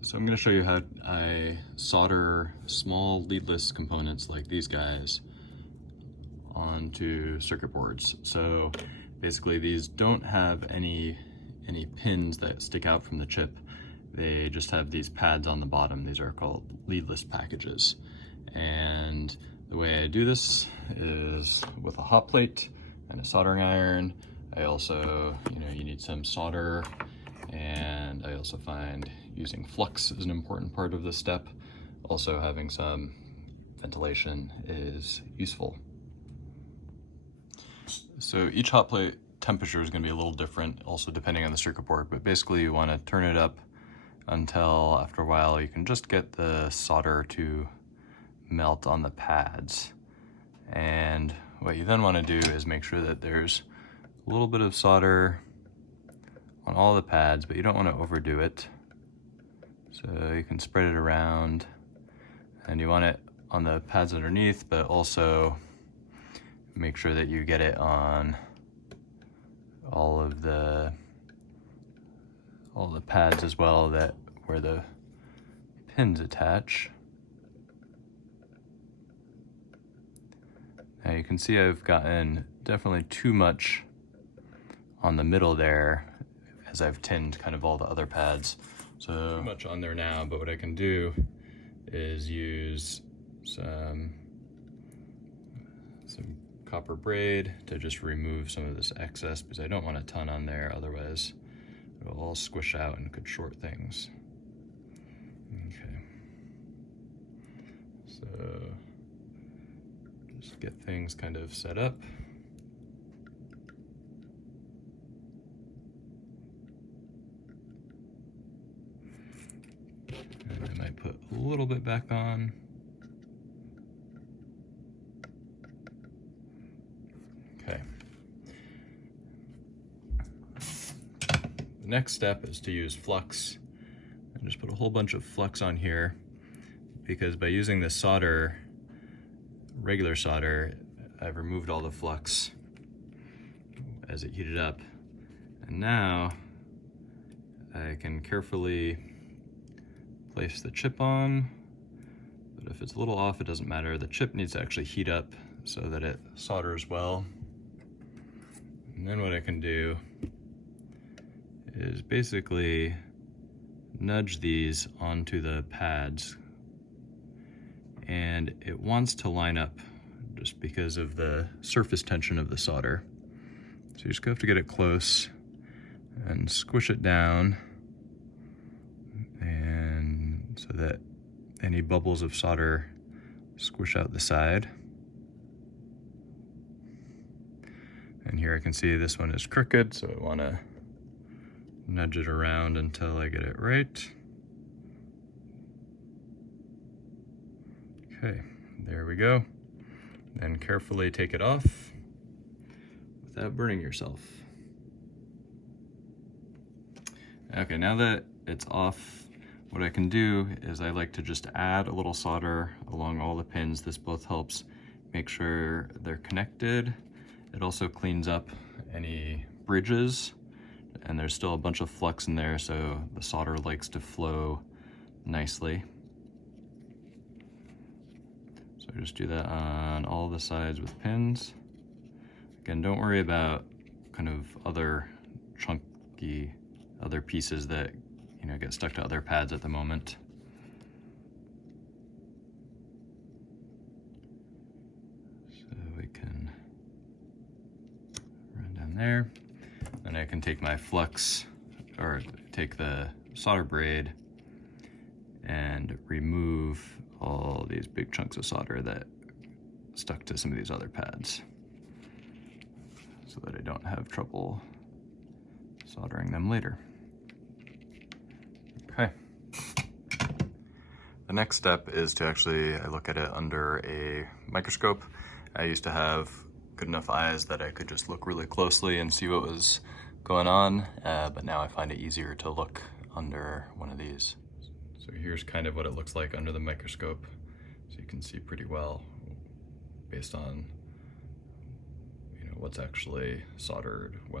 So I'm going to show you how I solder small leadless components like these guys onto circuit boards. So basically these don't have any pins that stick out from the chip. They just have these pads on the bottom. These are called leadless packages. And the way I do this is with a hot plate and a soldering iron. I also, you need some solder, and I also find using flux is an important part of this step. Also having some ventilation is useful. So each hot plate temperature is going to be a little different, also depending on the circuit board, but basically you want to turn it up until after a while you can just get the solder to melt on the pads. And what you then want to do is make sure that there's a little bit of solder on all the pads, but you don't want to overdo it. So you can spread it around, and you want it on the pads underneath, but also make sure that you get it on all the pads as well, that where the pins attach. Now you can see I've gotten definitely too much on the middle there as I've tinned kind of all the other pads. So too much on there now, but what I can do is use some copper braid to just remove some of this excess, because I don't want a ton on there, otherwise it'll all squish out and could short things. Okay, so just get things kind of set up. And I might put a little bit back on. Okay. The next step is to use flux. And just put a whole bunch of flux on here, because by using this solder, regular solder, I've removed all the flux as it heated up. And now I can carefully place the chip on, but if it's a little off, it doesn't matter. The chip needs to actually heat up so that it solders well. And then what I can do is basically nudge these onto the pads, and it wants to line up just because of the surface tension of the solder. So you just have to get it close and squish it down, and so that any bubbles of solder squish out the side. And here I can see this one is crooked, so I want to nudge it around until I get it right. Okay, there we go. Then carefully take it off without burning yourself. Okay, now that it's off, what I can do is I like to just add a little solder along all the pins. This both helps make sure they're connected. It also cleans up any bridges, and there's still a bunch of flux in there, so the solder likes to flow nicely. So just do that on all the sides with pins. Again, don't worry about kind of other chunky other pieces that get stuck to other pads at the moment. So we can run down there. Then I can take my flux, or take the solder braid and remove all these big chunks of solder that stuck to some of these other pads, so that I don't have trouble soldering them later. Okay. The next step is to I look at it under a microscope. I used to have good enough eyes that I could just look really closely and see what was going on, but now I find it easier to look under one of these. So here's kind of what it looks like under the microscope. So you can see pretty well based on what's actually soldered well.